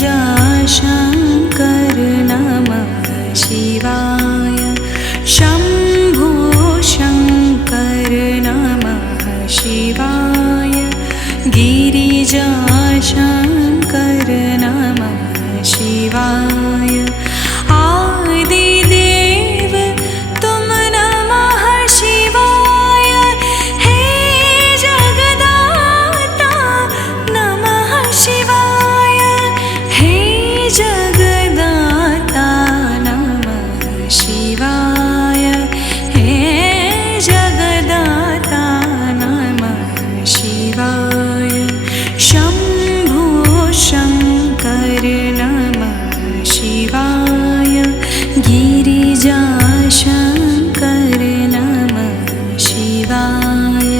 गिरिजाशङ्कर नमः शिवाय। शम्भो शङ्कर नमः शिवाय। गिरिजाशङ्कर नमः शिवाय। आदिदेव तुम नमः शिवाय। हे जगदाता नमः शिवाय। हे जगदाता नमः शिवाय। हे जगदाता नमः शिवाय। शम्भो शङ्कर नमः शिवाय। गिरिजाशङ्कर नमः शिवाय।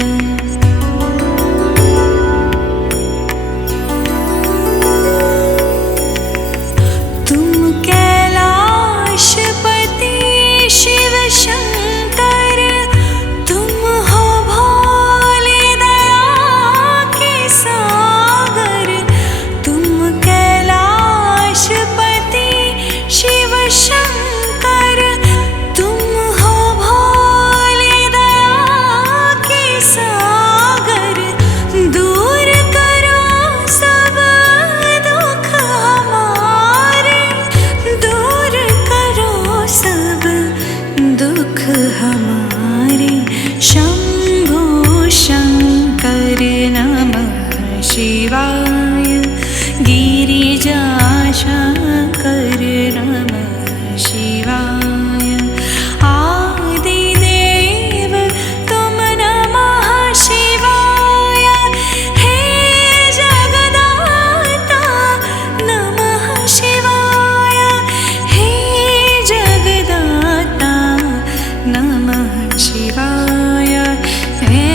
तुम कैलाशपति शिव शंकर। तुम हो भोले दया के सागर। तुम कैलाशपति शिव शंकर। तुम हो भोले दया के सागर। दूर करो सब दुख हमारे। दूर करो सब दुख हमारे। शंभो शंकर नमः शिवाय। गिरिजाशङ्कर नमः शिवाय। आदिदेव तुम नमः शिवाय। हे जगदाता नमः शिवाय। हे जगदाता नमः शिवाय। हे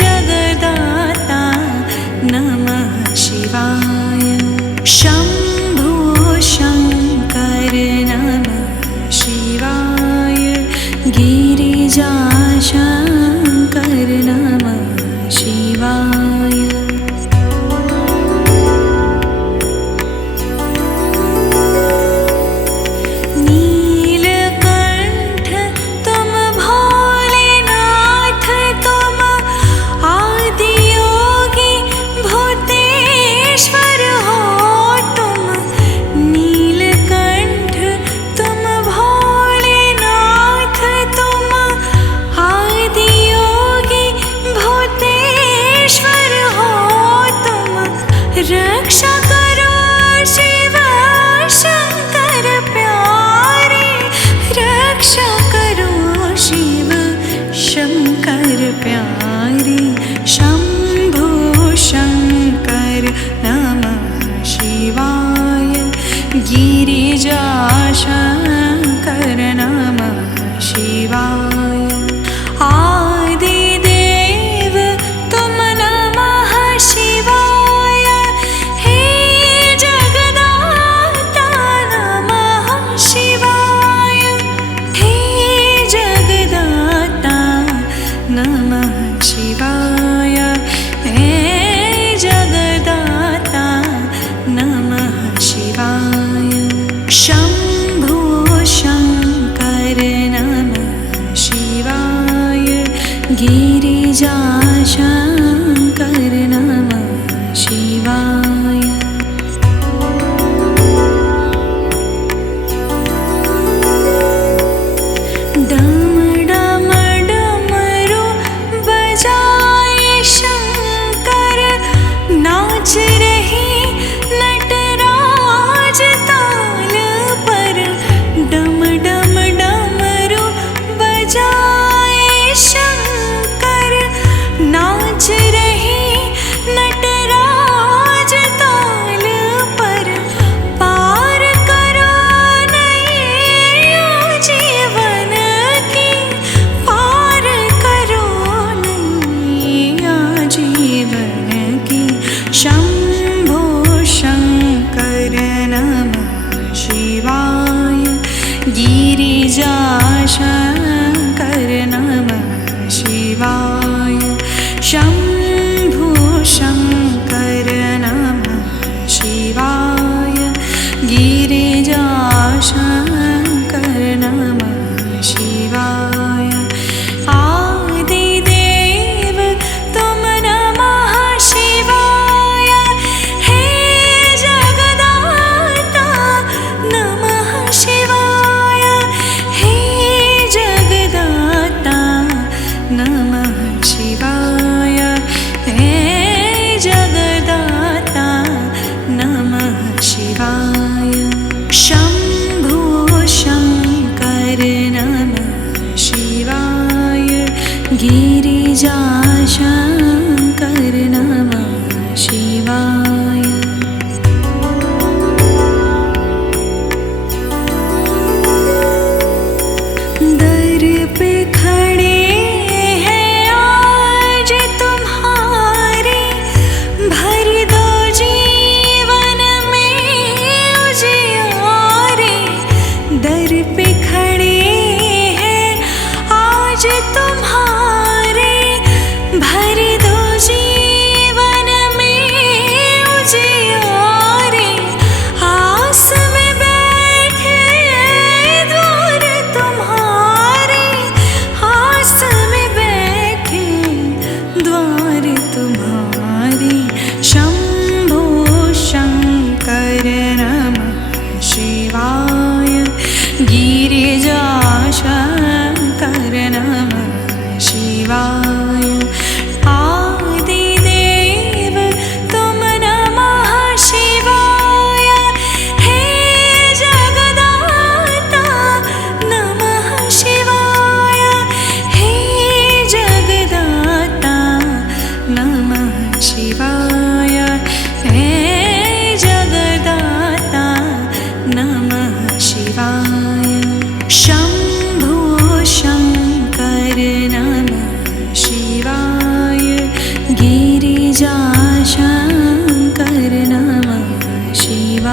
जगदाता नमः शिवाय। शम्भो शङ्कर नमः शिवाय। गिरिजाशङ्कर नमः शिवाय। नीलकंठ तुम भोलेनाथ। तुम आदियोगी भूतेश्वर हो। तुम नीलकंठ तुम भोलेनाथ। तुम आदियोगी भूतेश्वर हो। तुम रक्षा करो शिव शंकर प्यारे। रक्षा करो शिव शंकर प्यारे। शंभो शंकर नमः शिवाय। गिरिजाशङ्कर नमः शिवाय। आदिदेव तुम नमः शिवाय। हे जगदाता नमः शिवाय। हे जगदाता नमः शिवाय। हे जगदाता नमः शिवाय। शम्भो शङ्कर नमः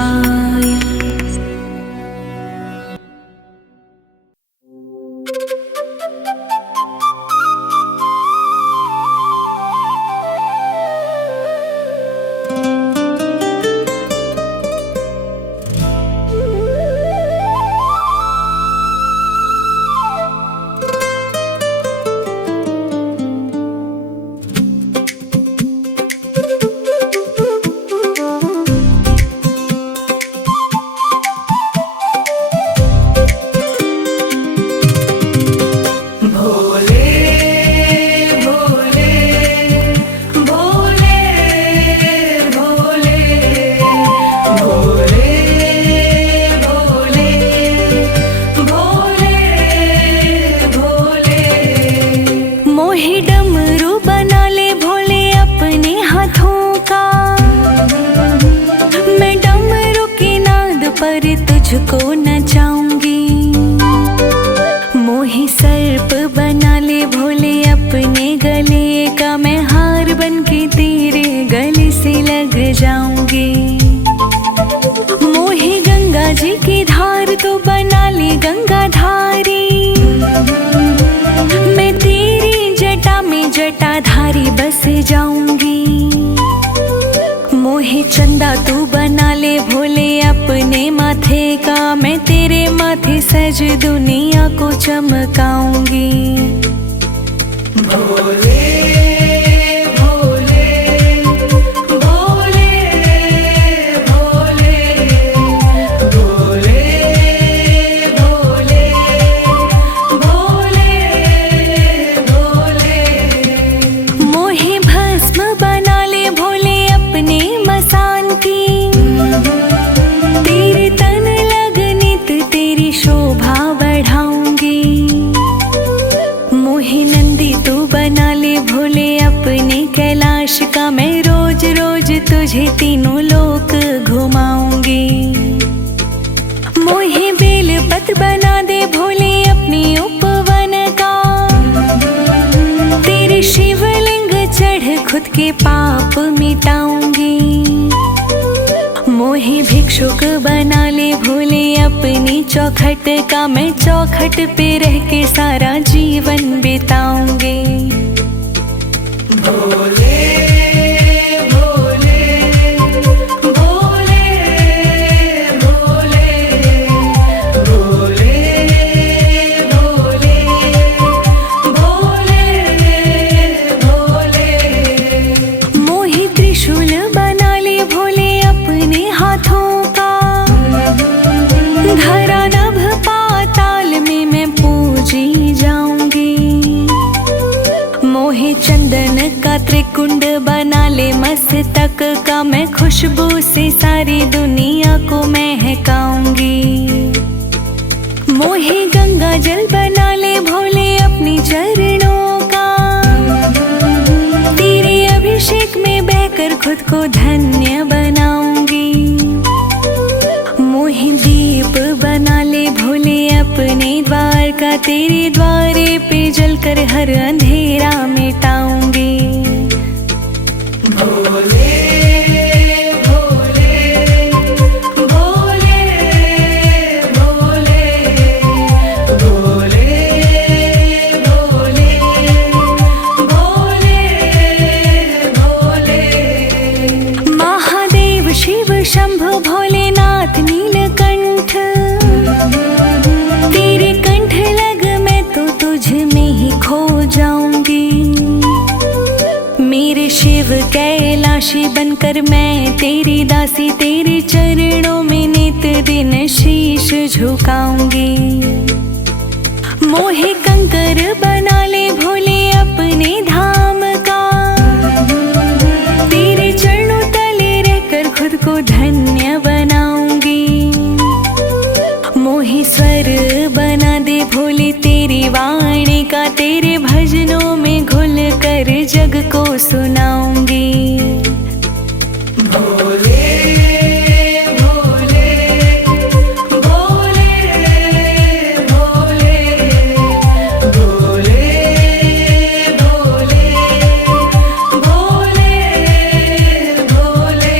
शिवाय। तुझको नचाऊंगी, मोही सर्प बना ले भोले अपने गले का, मैं हार बन के तेरे गले से लग जाऊंगी। मोही गंगा जी की धार तो बना ले गंगाधारी, मैं तेरी जटा में जटाधारी बस जाऊंगी। मोहे चंदा तू बना ले भोले अपने माथे का, मैं तेरे माथे सज दुनिया को चमकाऊंगी। भोले भोले भोले भोले भोले भोले भोले भोले। मोहे भस्म बना ले भोले अपने मसान की, तेरे तन लगनित तेरी शोभा बढ़ाऊंगी। मोहे नंदी तू बना ले भोले अपने कैलाश का, मैं रोज रोज तुझे तीनों लोक घुमाऊंगी। मोहे बेलपत बना दे भोले अपने उपवन का, तेरे शिवलिंग चढ़ खुद के पाप मिटाऊंगी। मोहे भिक्षुक बना ले भोले अपनी चौखट का, मैं चौखट पे रह के सारा जीवन बिताऊंगी। भोले भोले भोले भोले भोले भोले भोले भोले। मोहे त्रिशूल बना ले भोले अपने हाथों का, धरा नभ पाताल में मैं पूजी जाऊंगी। मोहे चंदन का त्रिकुंड बना ले मस्तक का, मैं खुशबू से सारी दुनिया को महकाऊंगी। मोहे गंगा जल बना ले भोले अपनी चरणों का, तेरे अभिषेक में बहकर खुद को धन्य बनाऊंगी। मोहे दीप बना ले भोले अपने द्वार का, तेरे द्वारे पे जलकर हर अंधेरा मिटाऊंगी। भोले भोले भोले भोले भोले भोले भोले भोले। महादेव शिव शंभु भोलेनाथ नीलकंठ, तेरे कंठ लग मैं तो तुझ में ही खो जाऊंगी। मेरे शिव कैलाशी बनकर मैं तेरी दासी, तेरे चरणों में नित दिन शीश झुकाऊंगी। मोहे कंकर बना ले भोले अपने धाम का, तेरे चरणों तले रहकर खुद को धन्य बनाऊंगी। मोहे स्वर बना दे भोले तेरी वाणी का, तेरे भजनों में घुल कर जग को सुनाऊंगी। भोले भोले भोले भोले भोले भोले भोले भोले।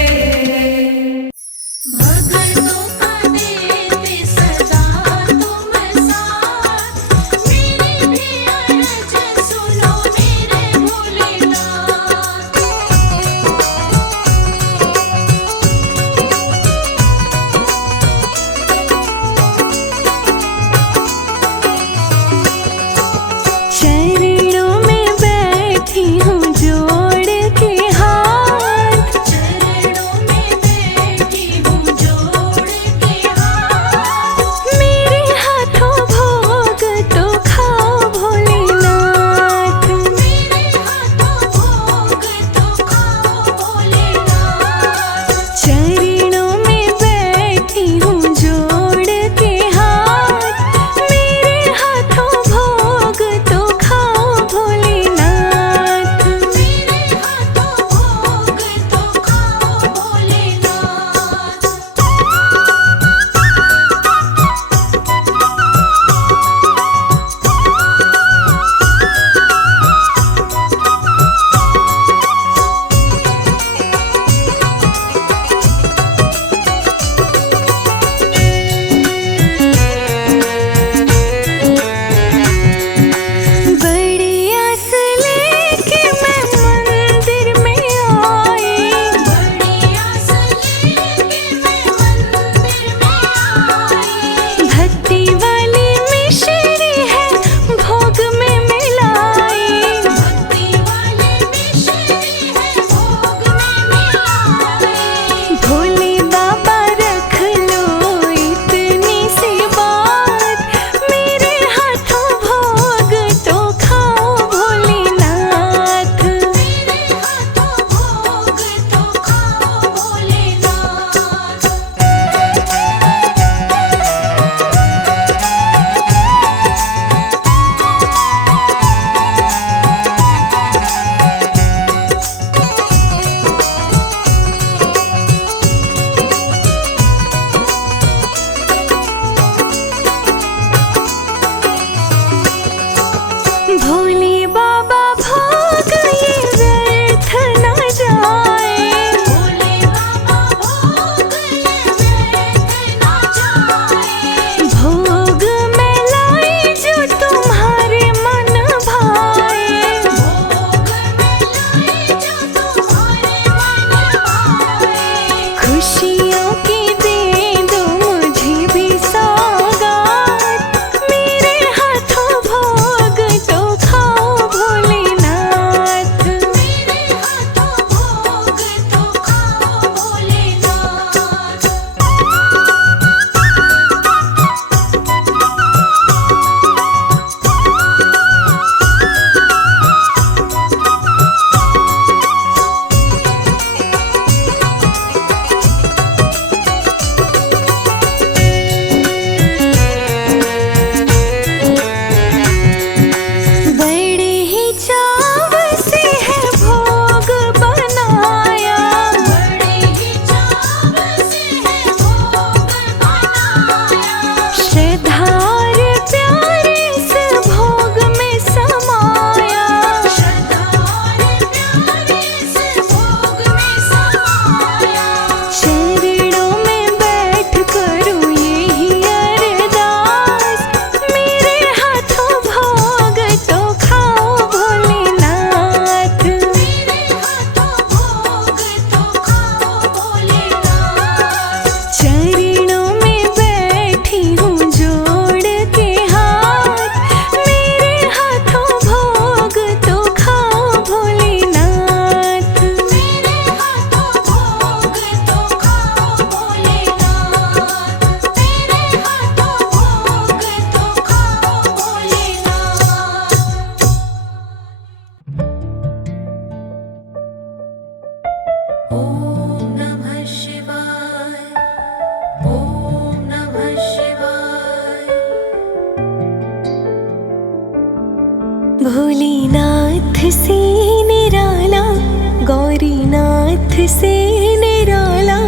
से निराला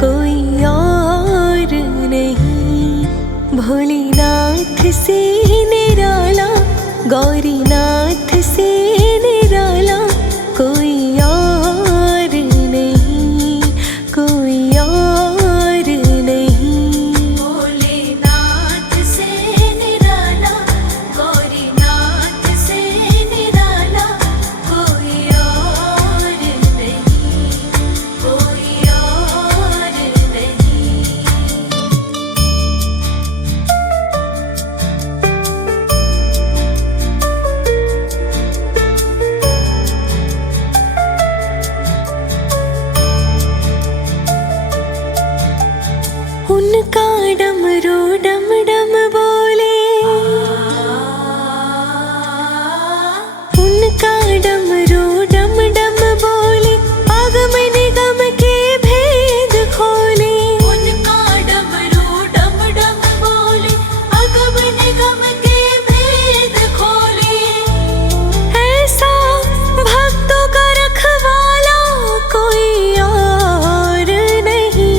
कोई और नहीं। भोलेनाथ से निराला, गौरीनाथ से निराला कोई और नहीं, कोई और नहीं। भोलेनाथ से निराला, गौरीनाथ से निराला कोई और नहीं, कोई और नहीं। उनका डमरू डम डम बोले, उनका डमरू डम डम बोले, आगम निगम के भेद खोले। उनका डमरू डम डम बोले, अगम निगम के भेद खोले। ऐसा भक्तों का रखवाला कोई और नहीं,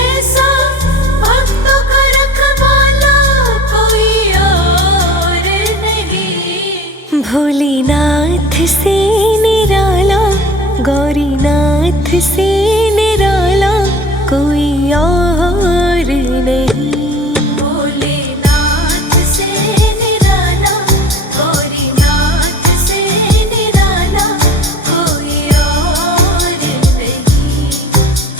ऐसा भक्तों का रखवाला कोई और नहीं। भोलेनाथ से निराला, गौरीनाथ से निराला कोई और नहीं। भोलेनाथ से निराला, गौरीनाथ से निराला कोई और नहीं,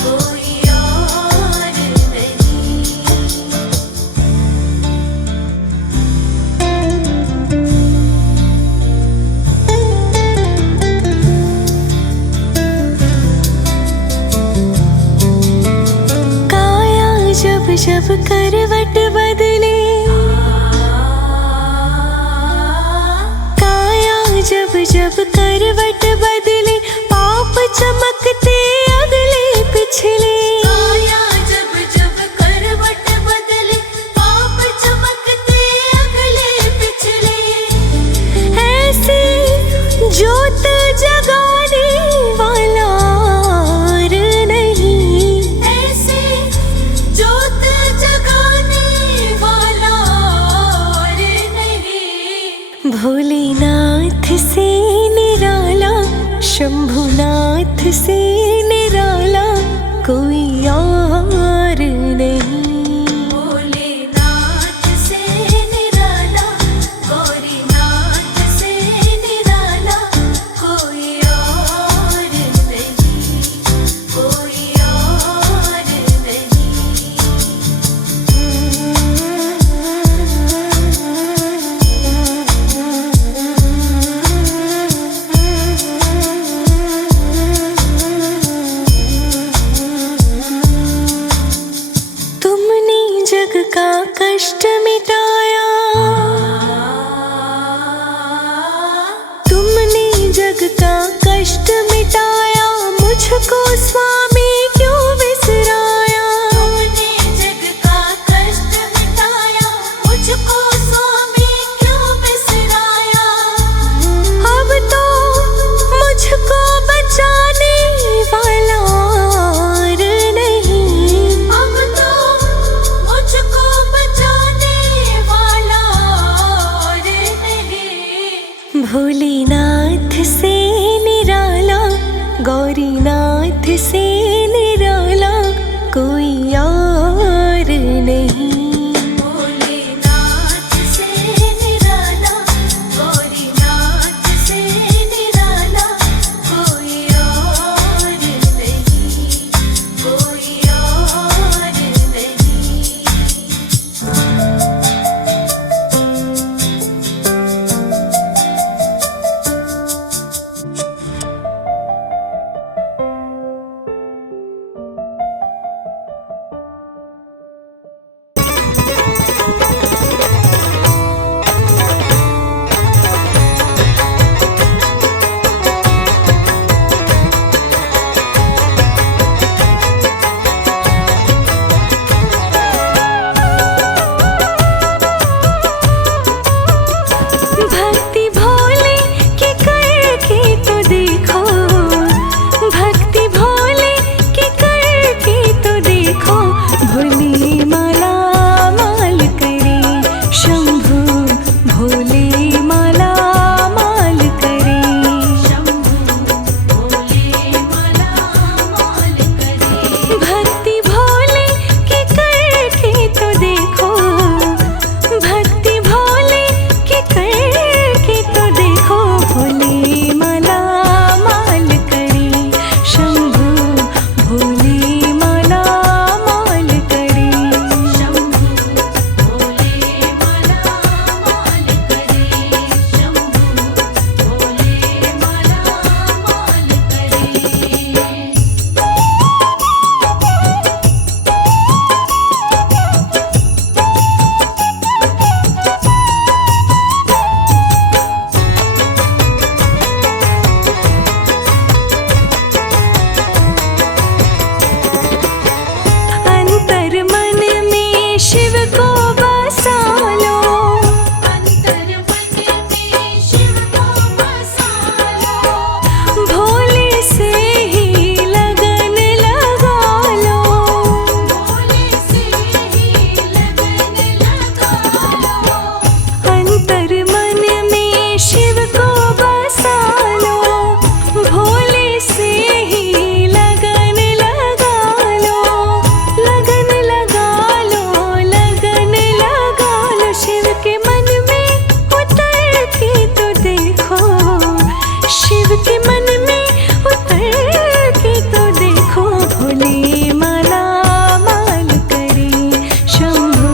कोई और नहीं। काया जब जब करवट बदले, काया जब जब करवट बदले, पाप चमकते अगले पिछले। काया जब जब करवट बदले, पाप चमकते अगले पिछले। ऐसी ज्योत जगाने वाला और नहीं, ऐसे ज्योत जगाने वाला और नहीं। भोलेनाथ से निराला, शंभुनाथ से निराला कोई और नहीं। भोलेनाथ से निराला, गौरीनाथ से निराला कोई और नहीं, कोई और नहीं। तुमने जग का कष्ट मिटाया, तुमने जग का कष्ट मिटाया, मुझको स्वामी क्यों बिसराया। तुमने जग का कष्ट मिटाया, मुझको स्वामी क्यों बिसराया। अब तो मुझको बचाने वाला और नहीं, अब तो मुझको बचाने वाला और नहीं। भोलेनाथ से निराला, गौरीनाथ से भोले माला माल करे, शंभु भोले माला माल करे। शंभु भोले माला माल करे। भक्ति भोले की करके तो देखो, भक्ति भोले की करके तो देखो, भोले माला माल करे, शंभु भोले माला माल करे। शंभु भोले माला माल करे। शंभु भोले माला माल करे। अंतर मन में शिव को बसा लो, अंतर मन में शिव को बसा लो। भोले से ही लगन लगा लो। भोले से ही लगन लगा लो। अंतर मन में शिव को बसा लो, भोले से ही लगन लगा लो। लगन लगा लो, लगन लगा लो, शिव के मन में उतर के तो देखो, शिव के मन में उतर के तो देखो, भोले माला माल करे, शंभु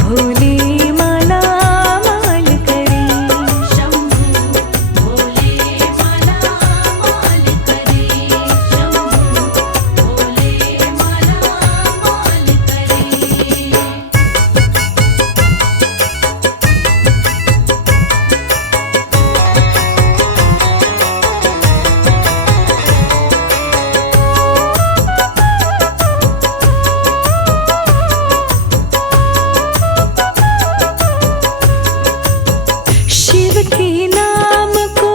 भोले माला माल करे। शंभु भोले माला माल करे। शंभु भोले माला माल करे। शिव के नाम को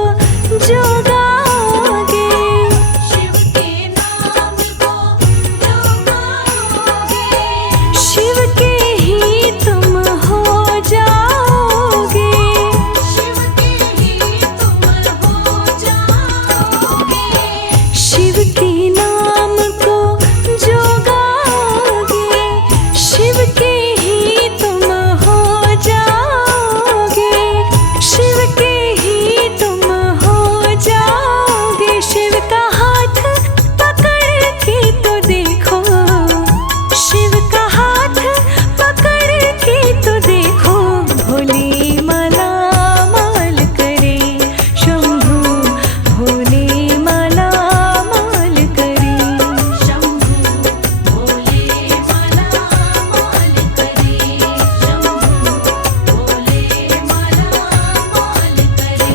जो गाओगे, शिव के नाम को जो गाओगे, शिव के ही तुम हो जाओगे। शिव के ही तुम हो जाओगे। शिव के नाम को जो गाओगे, शिव के ही तुम हो जाओगे। शिव के ही तुम हो जाओगे। शिव का हाथ पकड़ के तो देखो, शिव का हाथ पकड़ के तो देखो, भोले माला माल करे, शंभु भोले माला माल करे। शंभु भोले माला माल करे। शंभु भोले माला माल करे।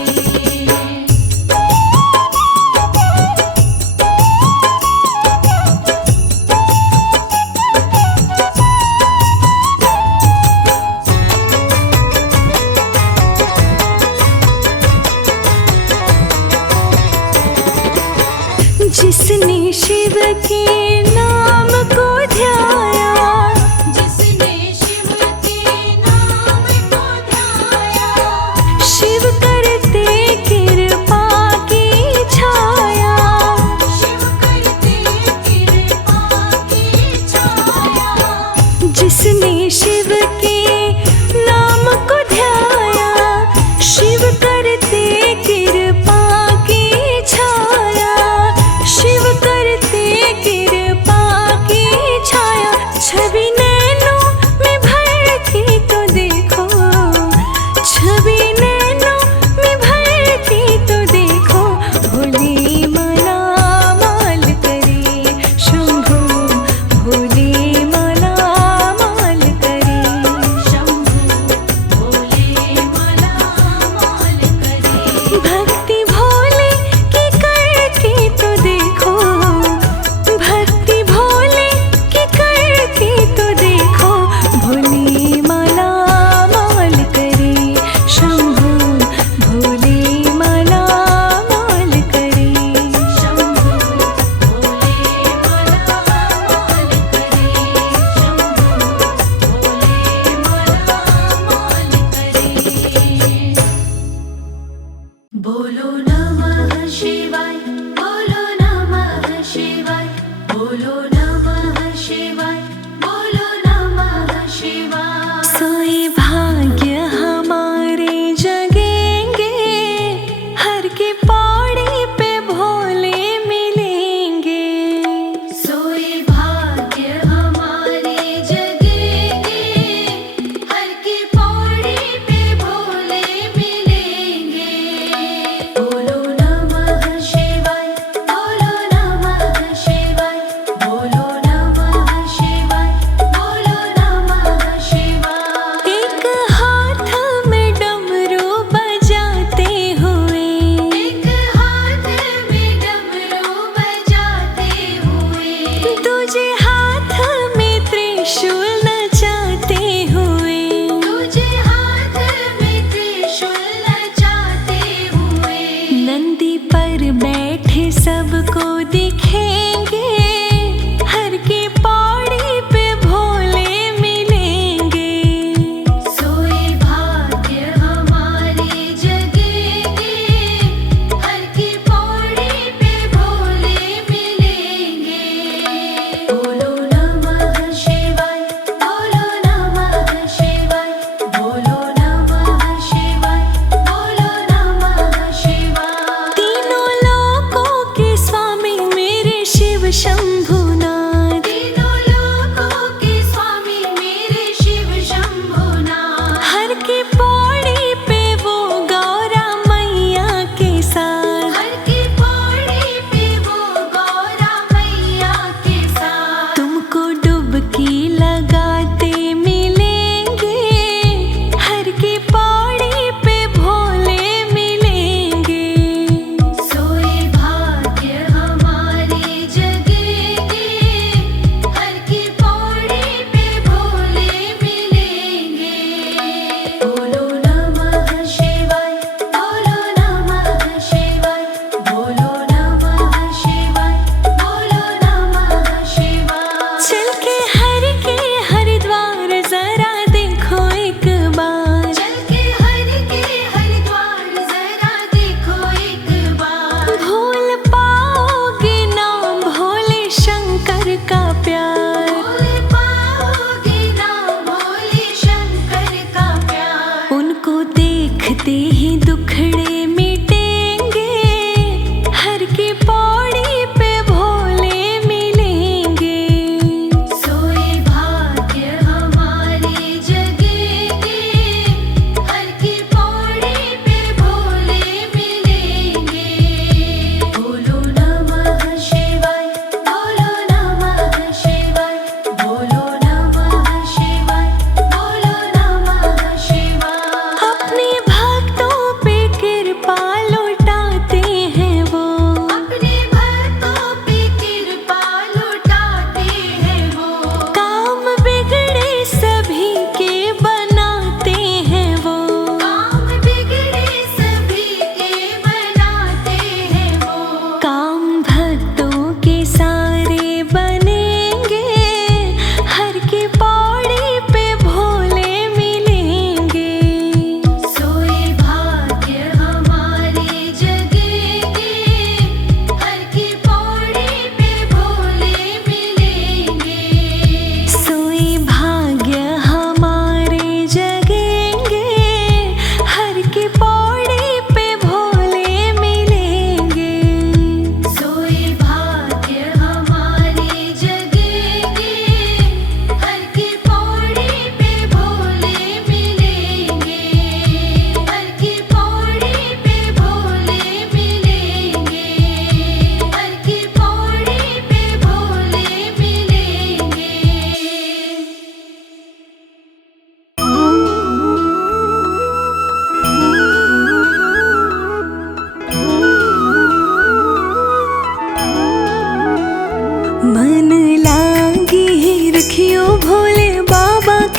जिसने शिव के नाम को ध्याया, जिसने शिव के नाम को ध्याया, शिव करते कृपा की छाया। शिव करते कृपा की छाया। जिसने शिव के नाम को ध्याया, शिव करते कृपा की छाया। शिव करते कृपा की छाया। छवि नैनों में भर के तो देखो, छवि नैनों में भर के तो देखो, भोले माला माल करे, शंभु भोले माला माल करे।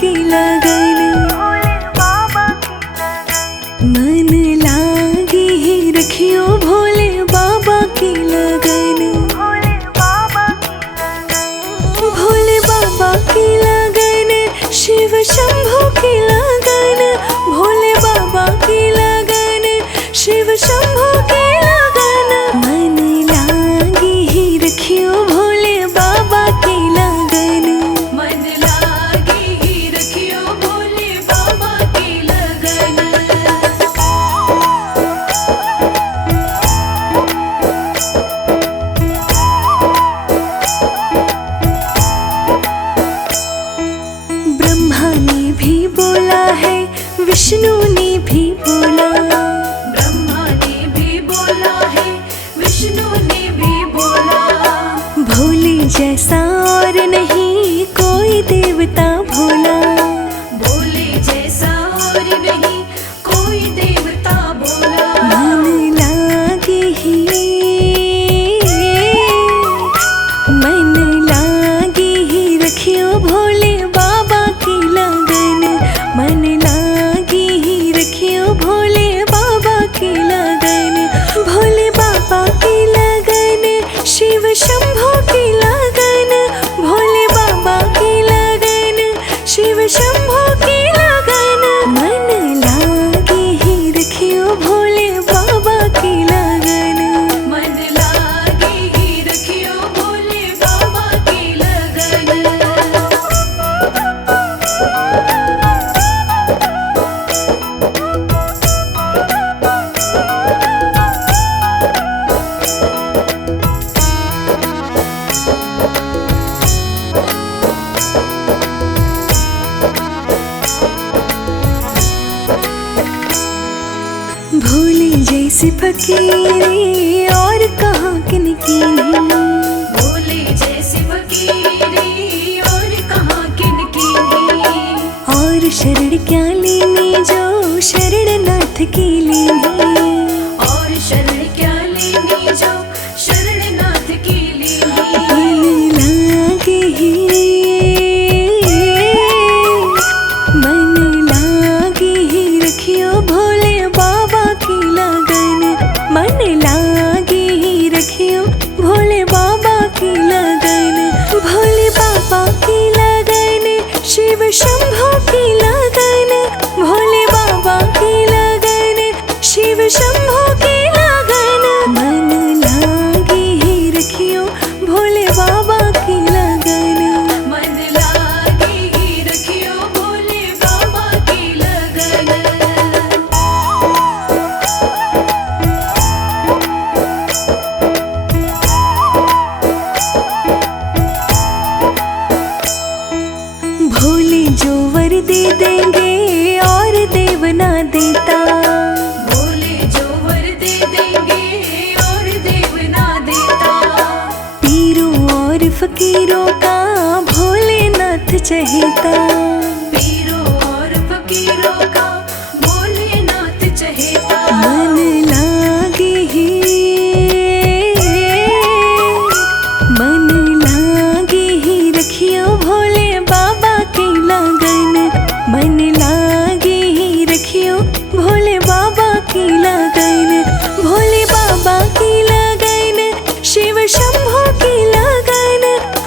की लगन, मन लागे ही रखियो भोले बाबा की लगन, भोले बाबा की लगन, शिव शंभू की लगन, भोले बाबा की लगन, शिव शंभू की लगन, मन लागे ही रखियो भोले बाबा की लगन, मन लागे ही रखियो भोले बाबा की लगन। ब्रह्मा ने भी बोला है, विष्णु ने भी बोला, ब्रह्मा ने भी बोला है, विष्णु ने भी बोला, भोले जैसा और नहीं कोई देवता भोला, भोले जैसा और नहीं कोई देवता बोला, मन लागे ही, मन लागे ही रखियो भोले बाबा की लगन, मन लागे ही रखियो भोले बाबा की लगन, भोले बाबा की लगन, शिव शंभू की लगन, भोले बाबा की लगन, शिव शंभू की लगन, मन लागे ही रखियो भोले बाबा की लगन, मन लागे ही रखियो भोले बाबा की लगन। भोले जैसे फकीरी और कहाँ किनकी नहीं, भोले जैसे फकीरी और कहाँ किनकी नहीं, और शरण क्या लेनी जो शरणनाथ की लेनी, और शरण क्या लेनी जो शरणनाथ की लेनी, मन लागे ही, मन लागे ही रखियो भोले बाबा की लगन, मन लागे ही रखियो भोले बाबा की लगन, भोले बाबा की लगन, शिव शंभू की लगन, भोले बाबा की लगन, शिव शंभू की लगन, मन लागे ही रखियो भोले बाबा की लगन, मन लागे ही रखियो भोले बाबा की लगन। भोले जो वर दे देंगे और देव ना देता, भोले जो वर दे देंगे और देव ना देता, पीरों और फकीरों का भोलेनाथ चहेता, पीरों और फकीरों का भोलेनाथ चहेता, मन लागे ही, मन लागे ही रखियो भोले बाबा की लगन, मन लागे ही रखियो भोले बाबा की लगन, भोले बाबा की लगन, शिव शंभू की लगन,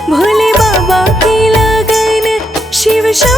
भोले बाबा की लगन, शिव शंभू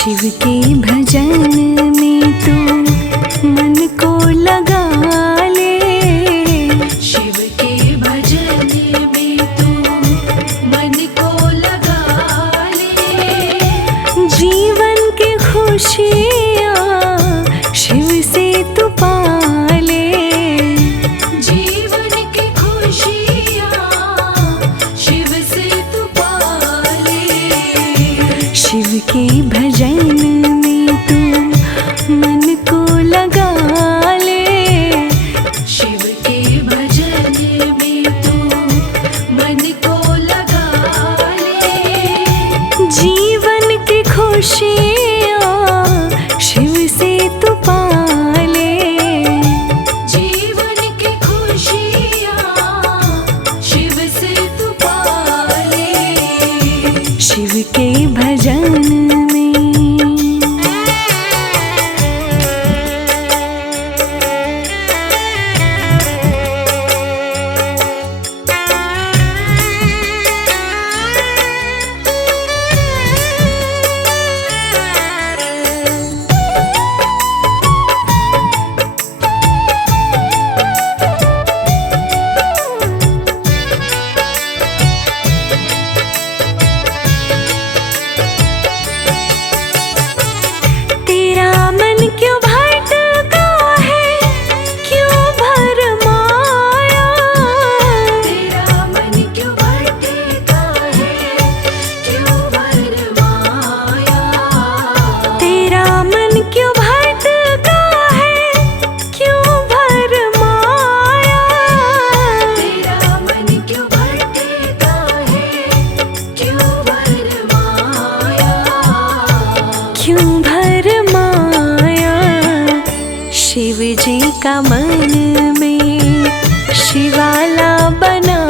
शिव के भजन में तू मन को लगा ले। शिव के भजन में तू मन को लगा ले। जीवन की खुशियाँ शिव से तू पा ले। जीवन की खुशियाँ शिव से तू पा ले। शिव के भजन में तू मन को लगा ले। शिव के भजन में तू मन को लगा ले। जीवन की खुशियाँ शिव से तू पा ले। जीवन की खुशियाँ शिव से तू पा ले। शिव के भजन में। तेरा मन क्यों भटका है, क्यों भरमाया। तेरा मन क्यों भटका है, क्यों भरमाया। तेरा मन क्यों भटका है, क्यों भरमाया। तेरा मन क्यों भटका है, क्यों भरमाया। क्यों भरमाया। शिव जी का मन में शिवाला बना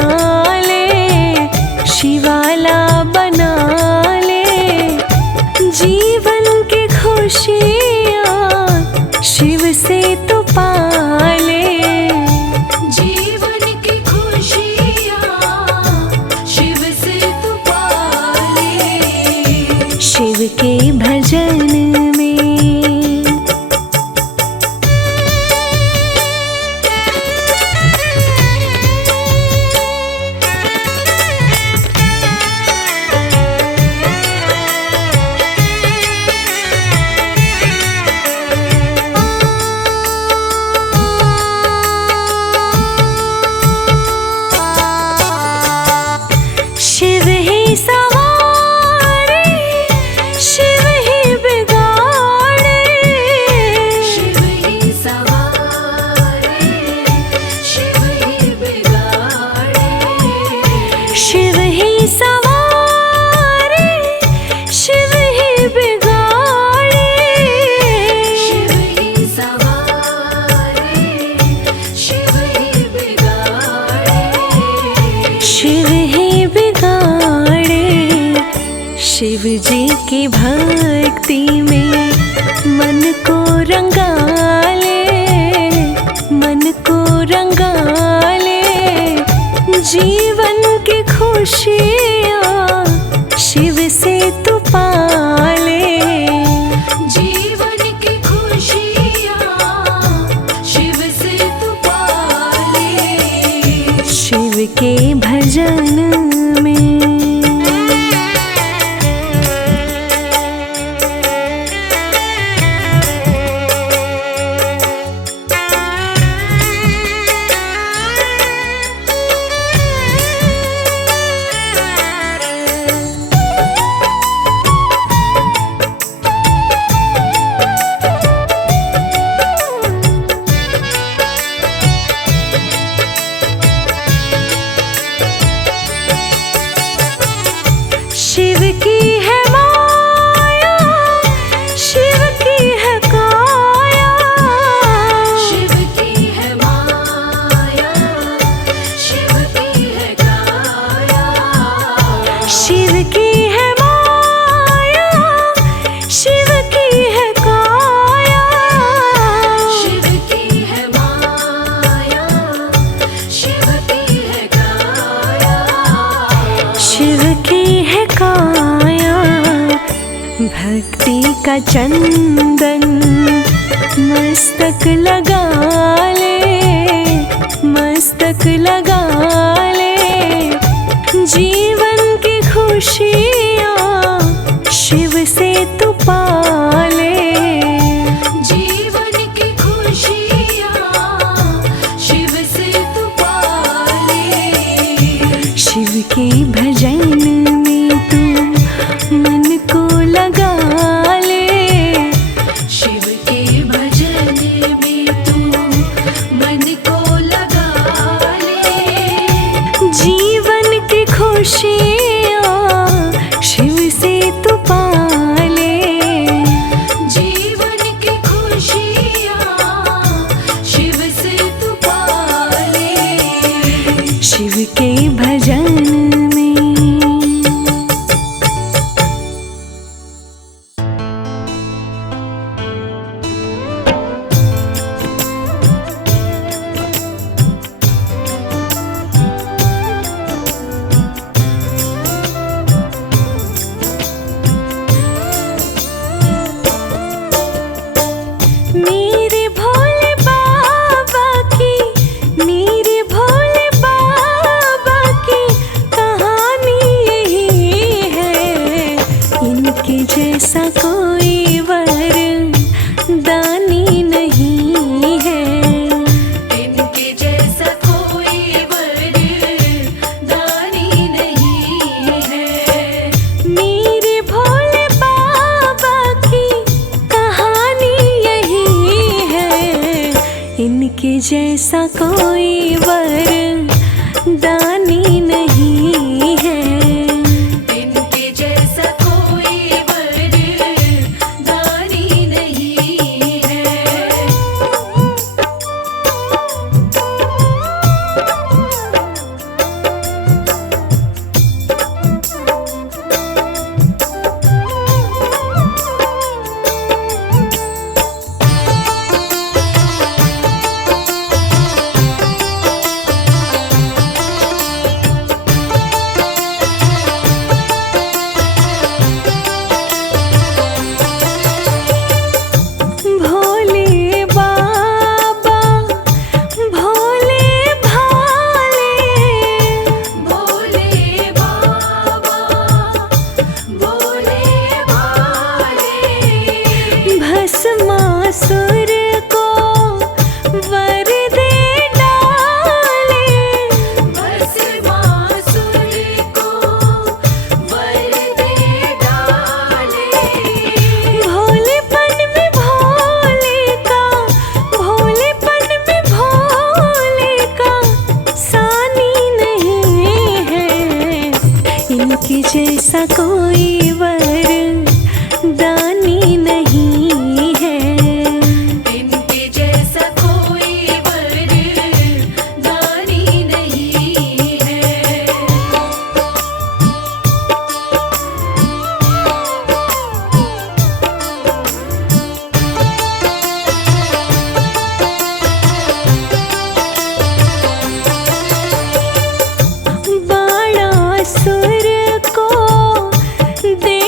ले। शिवाला बना ले। जीवन की खुशियाँ शिव से तो पा ले। जीवन की खुशियाँ शिव से तू पा ले। शिव के भजन में। शिव ही सवारे, शिव ही बिगाड़े। शिव ही सवारे, शिव ही बिगाड़े। शिव ही सवारे, शिव ही बिगाड़े। शिव ही सवारे, शिव ही बिगाड़े। शिव ही बिगाड़े। शिव जी की भक्ति में मन को रंगा ले। मन को रंगा ले। जीवन की खुशियाँ शिव से तू पा ले। जीवन की खुशियाँ शिव से तू पा ले। शिव के भजन में। शिव की है माया, शिव की है काया। शिव की है माया, शिव की है काया। शिव की है माया, शिव की है काया। शिव की है माया, शिव की है काया। शिव की है काया। भक्ति का का चंदन मस्तक लगा ले, मस्तक लगा ले। जीवन की खुशियाँ शिव से तू पाले, जीवन की खुशियाँ शिव से तू पाले। शिव के भजन में तू मन को लगा ले, शिव के भजन में तू मन को लगा ले। जीवन की खुशियाँ शिव से तू पाले, जीवन की खुशियाँ शिव से तू पाले। शिव के भजन में। मेरे भोले बाबा की, मेरे भोले बाबा की कहानी यही है। इनके जैसा कोई वरदानी नहीं है, इनके जैसा कोई वरदानी नहीं है। मेरे भोले बाबा की कहानी यही है। इनके जैसा कोई वरदानी नहीं है, इनके जैसा कोई वरदानी नहीं है। भोले बाबा भोले भाले, भोले बाबा भोले भाले। भस्मासुर को वर दे डाले, भस्मासुर को वर दे डाले। भोलेपन में भोले का, भोलेपन में भोले का सानी नहीं है। इनके जैसा कोई वरदानी नहीं है, इनके जैसा कोई वरदानी नहीं है। बाणासुर को दे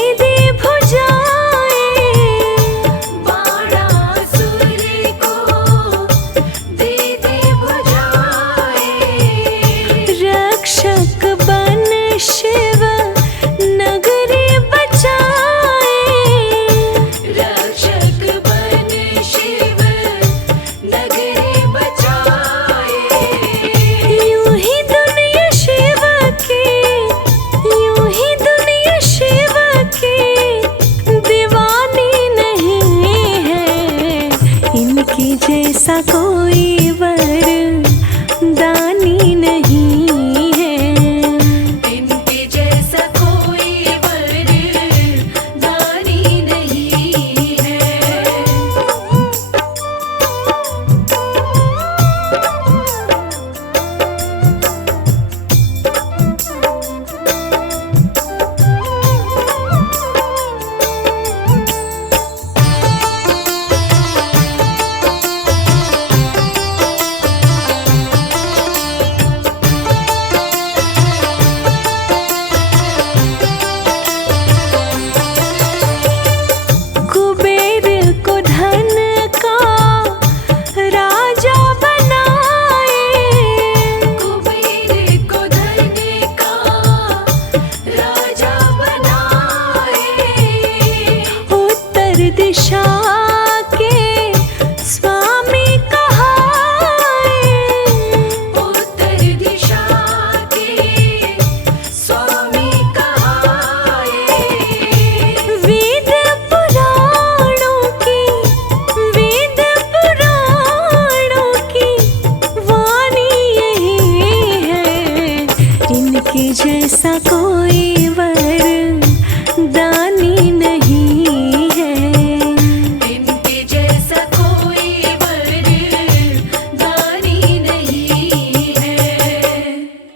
जैसा कोई